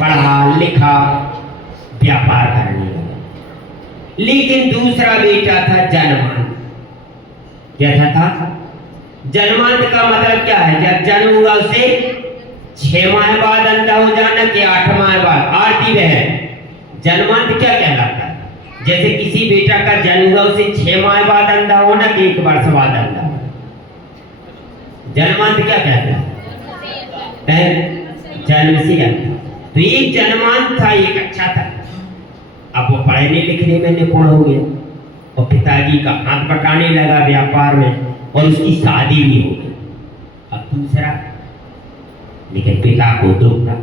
पढ़ा लिखा, व्यापार करने लगा। लेकिन दूसरा बेटा था जन्मांत। क्या था? जन्मांत का मतलब क्या है? जब जन्म हुआ उसे 6 माह बाद अंधा हो जाना कि 8 माह बाद? आरती बहन, जन्मांत क्या कहलाता है? जैसे किसी बेटा का जन्म हुआ उसे 6 माह बाद अंधा होना कि 1 वर्ष बाद अंधा होना? जन्मांत क्या कहता है? जन्म से अंधा। तो एक जन्मांत था, एक अच्छा था। अब वो पढ़ने लिखने में निपुण हो गया और पिताजी का हाथ बटाने लगा व्यापार में, और उसकी शादी भी हो गई। अब दूसरा, लेकिन पिता को दुख था।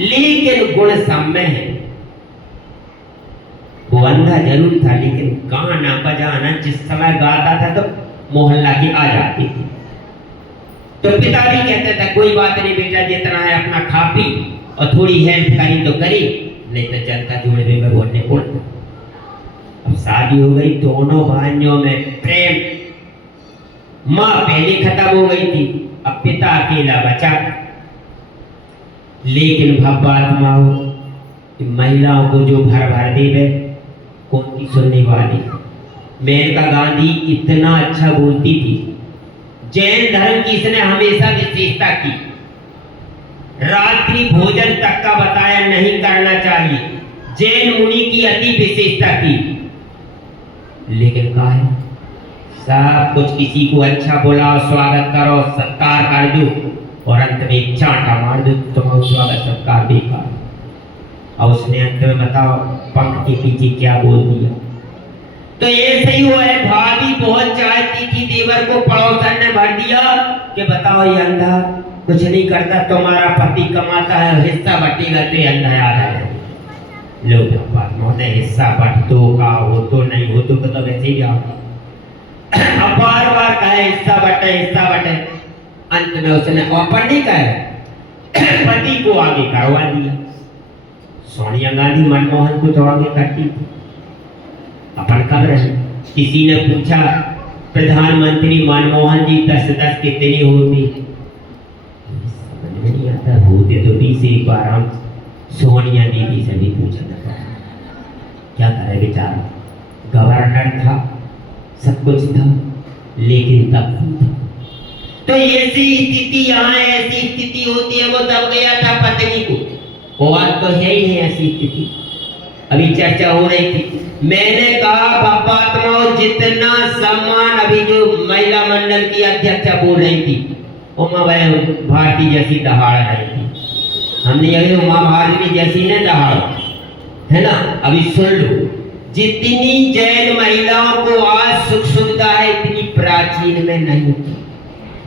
लेकिन गुण सम्य है, वो अंधा जरूर था, लेकिन गाना बजाना जिस समय गाता था तो मोहल्ला की आ जाती थी। तो पिता भी कहते थे कोई बात नहीं बेटा, जितना है अपना खा पी और थोड़ी हेल्प करी तो करी, नहीं तो जनता जुड़े में बोलने को। अब शादी हो गई, दोनों भाइयों में प्रेम। माँ पहले खत्म हो गई थी, अब पिता अकेला बचा। लेकिन भगवात्मा हो कि महिलाओं को जो भर भर देवे, कौन की सुनने वाली? मेनका गांधी इतना अच्छा बोलती थी। जैन धर्म की इसने हमेशा विशेषता की, रात्रि भोजन तक का बताया नहीं करना चाहिए, जैन मुनि की अति विशेषता की। लेकिन कहा है सब कुछ किसी को अच्छा बुलाओ, स्वागत करो, सत्कार कर दो, और अंत में एक चांटा मार दो, तुम्हारा स्वागत सत्कार बेकार। और उसने अंत में बताओ पंख के पीछे क्या बोल दिया। तो ऐसे ही हुआ है, भाभी बहुत चाहती थी देवर को, पड़ोसन ने भर दिया कि बताओ ये अंधा कुछ नहीं करता, तुम्हारा पति कमाता है, हिस्सा बटेगा तो ये अंधा याद है। लोग मोहने हिस्सा बट दो का हो तो नहीं हो तो वैसे ही आओ। अब बार बार कहे हिस्सा बटे हिस्सा बटे, अंत में उसने ओपन नहीं कहे, पति को आगे करवा दिया। सोनिया गांधी मनमोहन को तो आगे करती थी, अपन कब रहे। किसी ने पूछा प्रधानमंत्री मनमोहन जी 10-10 कितनी होती? समझ नहीं आता, होते तो 20 एक बार। हम सोनिया दीदी से भी पूछा था, क्या करे बेचारा, गवर्नर था, सब कुछ था, लेकिन तब तो ऐसी स्थिति, यहाँ ऐसी स्थिति होती है। वो दब गया था पत्नी को, वो बात तो है ही है ऐसी स्थिति। अभी चर्चा हो रही थी, मैंने कहा बापात्माओं जितना सम्मान, अभी जो महिला मंडल की अध्यक्षा बोल रही थी उमा भारती जैसी दहाड़ रही थी, हमने अभी उमा भारती जैसी ने दहाड़, है ना। अभी सुन लो, जितनी जैन महिलाओं को आज सुख सुविधा है इतनी प्राचीन में नहीं थी।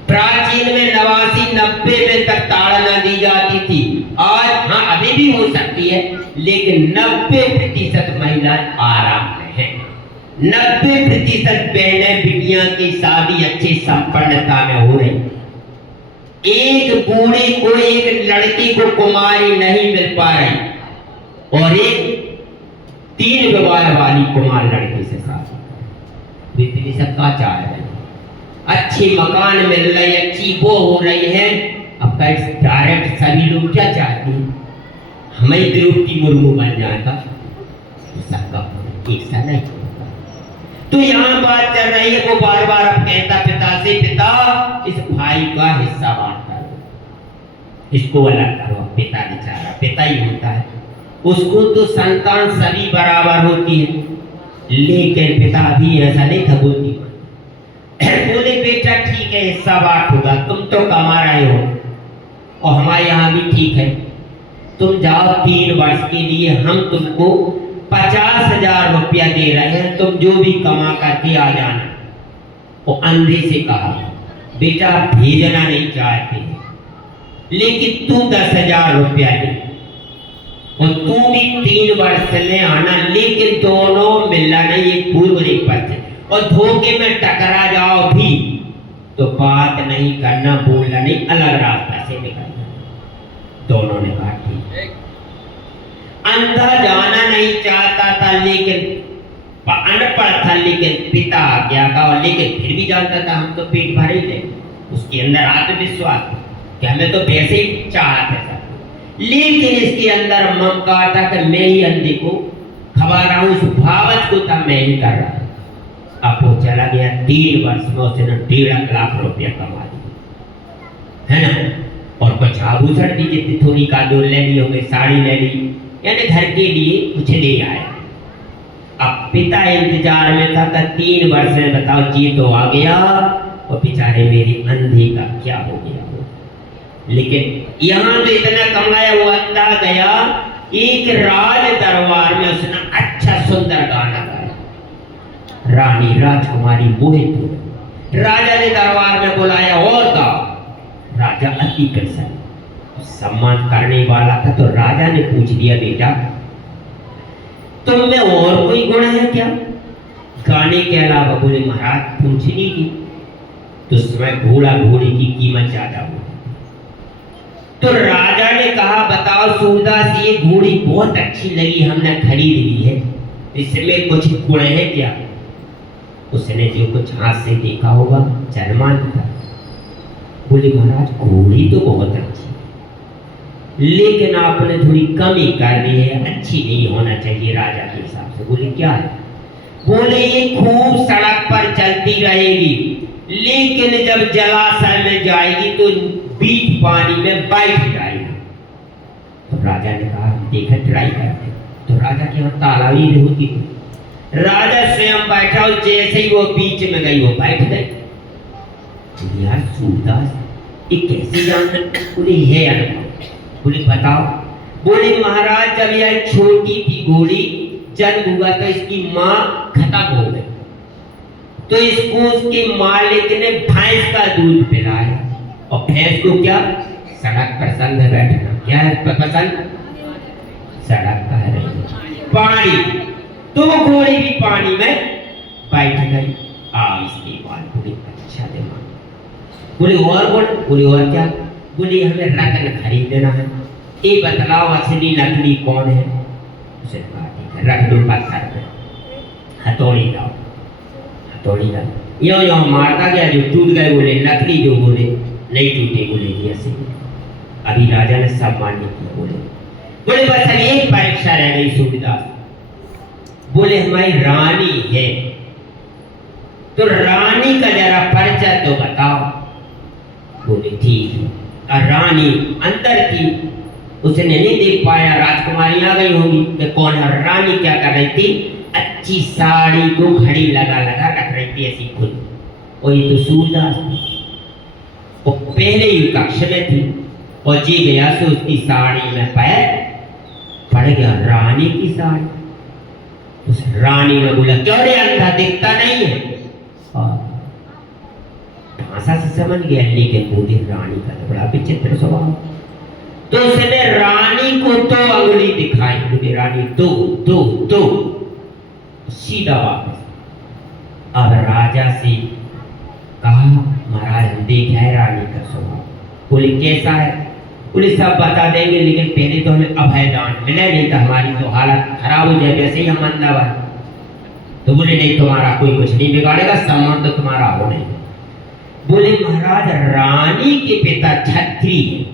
प्राचीन में 89-90 में तक ताड़ना दी जाती थी। आज हाँ अभी भी हो सकती है, लेकिन 90% महिलाएं आराम में हैं। 90% बहनें बिटियां की शादी अच्छी संपन्नता में हो रही। एक बूढ़ी को, एक लड़की को कुमारी नहीं मिल पा रही, और एक 3 विवाह वाली कुमार लड़की से शादी। इतनी सबका चाह है, अच्छी मकान मिल रही, अच्छी वो हो रही है। अब डायरेक्ट सभी लोग क्या चाहते हैं, हमें द्रौपदी मुर्मू बन जाएगा, सबका एक सा नहीं। तो यहाँ बात चल रही है, वो बार बार अब कहता पिता से, पिता इस भाई का हिस्सा बांट करो, इसको अलग करो। पिता बेचारा पिता ही होता है, उसको तो संतान सभी बराबर होती है, लेकिन पिता भी ऐसा नहीं था बोलती। बोले बेटा ठीक है हिस्सा बांट होगा, तुम तो कमा रहे हो और हमारे यहाँ भी ठीक है, तुम जाओ 3 वर्ष के लिए हम तुमको 50,000 रुपया दे रहे हैं, तुम जो भी कमा करके आ जाना। वो अंधे से कहा बेटा भेजना नहीं चाहते, लेकिन तू 10,000 रुपया दे और तू भी 3 वर्ष में आना, लेकिन दोनों मिलना नहीं, एक पूर्व एक पश्चिम, और धोखे में टकरा जाओ भी तो बात नहीं करना, बोलना नहीं, अलग रास्ता से निकलना। दोनों ने कहा ठीक। अंधा जाना नहीं चाहता था, लेकिन अनपढ़ था, लेकिन पिता आज्ञा का, और लेकिन फिर भी जानता था हम तो पेट भर ही ले। उसके अंदर आत्मविश्वास कि हमें तो वैसे ही चाहते था, लेकिन इसके अंदर ममकार था कि मैं ही अंधे को खबा रहा हूं, उस भावच को तब मैं ही कर रहा हूं। अब वो चला गया, 3 वर्ष में उसने 1.5 लाख रुपया कमा दिया, है ना। और कुछ आभूषण भी जितनी थोड़ी का दो ले ली होंगे, साड़ी ले ली, यानी घर के लिए कुछ ले आया। अब पिता इंतजार में था कि 3 वर्ष में बताओ जी तो आ गया, और बेचारे मेरी अंधे का क्या हो गया हो। लेकिन यहाँ तो इतना कमाया, वो अंधा गया, एक राज दरबार में उसने अच्छा सुंदर गाना गाया, रानी राजकुमारी मोहित हो गई। राजा ने दरबार में बुलाया और गाओ। राजा अति प्रसन्न, सम्मान करने वाला था, तो राजा ने पूछ दिया, बेटा तुम में और कोई गुण है क्या गाने के अलावा? बोले महाराज पूछने की तो समय घोड़ा घोड़ी की कीमत ज्यादा हो। तो राजा ने कहा बताओ सूरदास, ये घोड़ी बहुत अच्छी लगी, हमने खरीद ली है, इसमें कुछ गुण है क्या? उसने जो कुछ हाथ से देखा होगा जन्मान था। बोले महाराज घोड़ी तो बहुत अच्छी, लेकिन आपने थोड़ी कमी कर दी है, अच्छी नहीं होना चाहिए राजा के हिसाब से। बोले क्या है? बोले ये खूब सड़क पर चलती रहेगी, लेकिन जब जलाशय में जाएगी तो बीच पानी में बैठ जाएगी। तो राजा ने कहा देखा ट्राई करते। तो राजा के यहाँ तालाब ही होती थी, राजा स्वयं बैठा और जैसे ही वो बीच में गई वो बैठ गई। यार सूरदास ये कैसे जानते? बोले है अनुभव। बोले बताओ। बोले महाराज जब यह छोटी थी घोड़ी, जन्म हुआ तो इसकी माँ खत्म हो गई, तो इसको उसके मालिक ने भैंस का दूध पिलाया, और भैंस को क्या सड़क पर संग बैठना, क्या है पसंद? सड़क का है पानी, तो वो घोड़ी भी पानी में बैठ गई। इसके बाद बोले अच्छा दिमाग। बोले और बोल। बोले और क्या? बोले हमें रत्न खरीदना है, ये बतलाओ असली नकली कौन है? उसे कहा ठीक है, रख दो पत्थर पे, हथौड़ी लाओ। हथौड़ी लाओ, यो यो मारता गया, जो टूट गए बोले नकली, जो बोले नहीं टूटे बोले जी असली। अभी राजा ने सब मान्य किया। बोले बस अभी एक परीक्षा रह गई सूरदास। बोले हमारी रानी है, तो रानी का जरा परिचय तो बताओ। बोले ठीक है। रानी अंदर थी, उसने नहीं देख पाया, राजकुमारी आ गई होगी कि कौन है। रानी क्या कर रही थी? अच्छी साड़ी को घड़ी लगा लगा रख रही थी ऐसी खुद, और ये तो सूरदास थी, वो पहले ही कक्ष में थी, और जी गया सो उसकी साड़ी में पैर पड़ गया, रानी की साड़ी। उस रानी ने बोला क्यों रे अंधा दिखता नहीं है? भाषा से समझ गया, लेकिन बोले रानी का तो बड़ा विचित्र स्वभाव। तो उसने रानी को 2 अंगुली दिखाई। बोले रानी 2 सीधा वापस। अब राजा से कहा महाराज हम देखा है रानी का स्वभाव। बोले कैसा है? बोले सब बता देंगे, लेकिन पहले तो हमें अभयदान मिले, नहीं तो हमारी तो हालत खराब हो जाए, वैसे ही हम अंधा है। तो बोले नहीं तुम्हारा कोई कुछ नहीं बिगाड़ेगा, सम्मान तो तुम्हारा हो नहीं। बोले महाराज रानी के पिता छत्री है,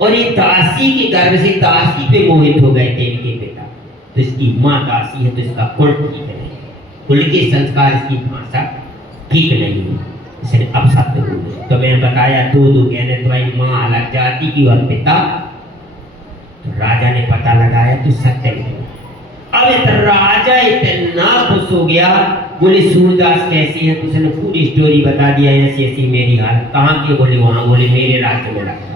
और ये दासी के गर्भ से दासी पे मोहित हो गए थे इनके पिता, तो इसकी माँ दासी है, तो इसका कुल ठीक नहीं है, कुल के संस्कार इसकी भाषा ठीक नहीं है, इसने अपशब्द हो गए। तो मैंने बताया 2 कहने तुम्हारी माँ अलग जाति की और पिता। तो राजा ने पता लगाया तो सत्य नहीं। अब राजा इतना खुश हो गया। बोले सूरदास कैसी है? तो उसने पूरी स्टोरी बता दिया, ऐसी ऐसी मेरी हालत। कहाँ के? बोले वहां। बोले मेरे राज्य में लगता,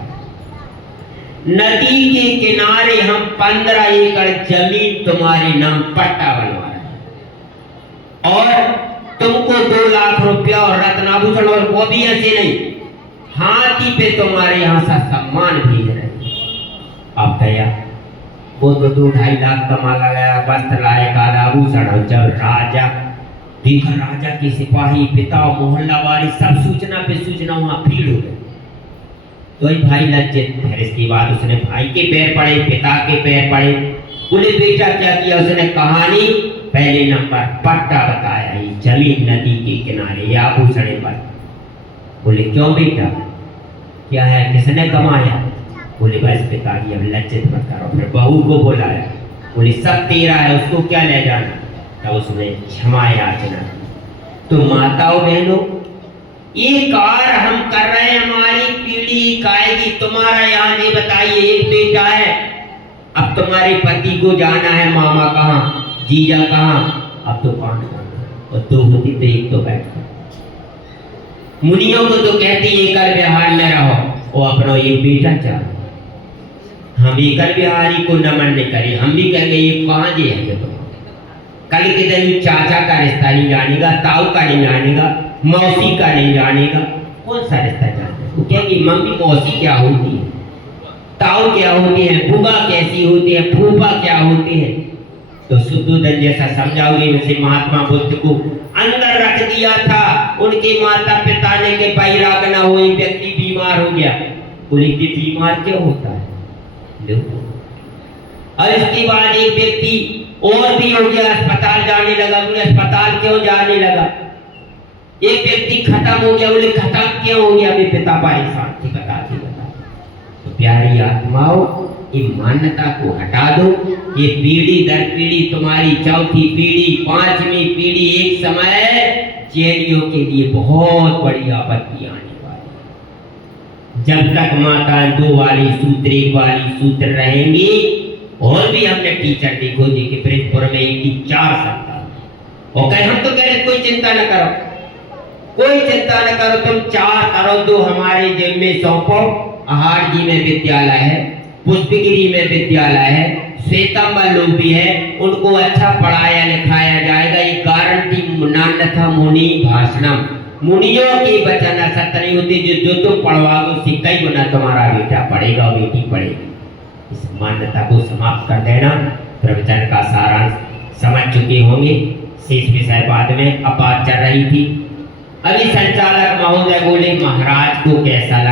नदी के किनारे हम 15 एकड़ जमीन तुम्हारे नाम पट्टा बनवा रहे हैं, और तुमको 2 लाख रुपया और रत्नाभूषण, और वो भी ऐसे नहीं, हाथी पे तुम्हारे यहाँ से सम्मान भेज रहे हैं। अब गया वो तो 2-2.5 लाख कमा लगाया, वस्त्र लाए, आभूषण। जब राजा देखा, राजा के सिपाही, पिता, मोहल्ला वाली सब सूचना पे सूचना वहां भीड़ हो गई। तो भाई लज्जित। फिर इसके बाद उसने भाई के पैर पड़े, पिता के पैर पड़े। बोले बेटा क्या किया? उसने कहानी पहले नंबर पट्टा बताया, ये जमीन नदी के किनारे, ये आभूषण पर। बोले क्यों बेटा क्या है, किसने कमाया? बोले बस पिताजी अब लज्जित मत करो। फिर बहू को बुलाया, बोले सब तेरा है, उसको क्या ले जाना। तब उसने क्षमा याचना। तो माताओं बहनों, ये कार्य हम कर रहे हैं, हमारी पीढ़ी आएगी। तुम्हारा यहाँ ये बताइए, एक बेटा है, अब तुम्हारे पति को जाना है मामा कहाँ, जीजा कहाँ, अब तो कौन और दो होती तो एक तो बैठता। मुनियों को तो कहती एकल विहार में रहो, वो अपना एक बेटा चाहे। हम एकल विहारी को नमन नहीं करें, हम भी कहेंगे ये कहाँ जे है। तो कल के दिन चाचा का रिश्ता नहीं जानेगा, ताऊ का नहीं जानेगा, मौसी का नहीं जानेगा, कौन सा रिश्ता जानेगा। वो कहेंगे मम्मी मौसी क्या होती है, ताऊ क्या होती है, बुआ कैसी होती है, फूफा क्या होते हैं। तो शुद्धोधन जैसा समझाओगे, वैसे महात्मा बुद्ध को अंदर रख दिया था। उनके माता पिता ने के बैराग ना हो, एक व्यक्ति बीमार हो गया। बोले कि बीमार क्यों होता है, और इसके बाद एक व्यक्ति और भी हो गया, अस्पताल जाने लगा। बोले अस्पताल क्यों जाने लगा। एक व्यक्ति खत्म हो गया, बोले खत्म क्यों हो गया। अभी पिता परेशान थे, बता। तो प्यारी आत्माओं, ये मान्यता को हटा दो। ये पीढ़ी दर पीढ़ी, तुम्हारी चौथी पीढ़ी, पांचवी पीढ़ी, एक समय चेरियों के लिए बहुत बड़ी आपत्ति आने वाली। जब तक माता दो वाली सूत्र, एक वाली सूत्र रहेंगी। और भी हमने टीचर देखो जी कि ब्रिजपुर में एक 4 सप्ताह और कहे, हम तो कह रहे कोई चिंता न करो, कोई चिंता न करो, तुम 4 करो, 2 हमारे जिम में सौंपो। आहार जी में विद्यालय है, पुष्पगिरी में विद्यालय है, श्वेतांबर लोग भी है, उनको अच्छा पढ़ाया लिखाया जाएगा। ये गारंटी नान्यथा मुनि भाषणम, मुनियों के वचन असत्य नहीं होते। जो तुम पढ़वाओगे उससे कई गुना तुम्हारा बेटा पढ़ेगा और बेटी पढ़ेगी। इस मान्यता को समाप्त कर देना। प्रवचन का सारांश समझ चुके होंगे, शेष विषय बाद में अपार चल रही थी। अभी संचालक महोदय बोले महाराज को कैसा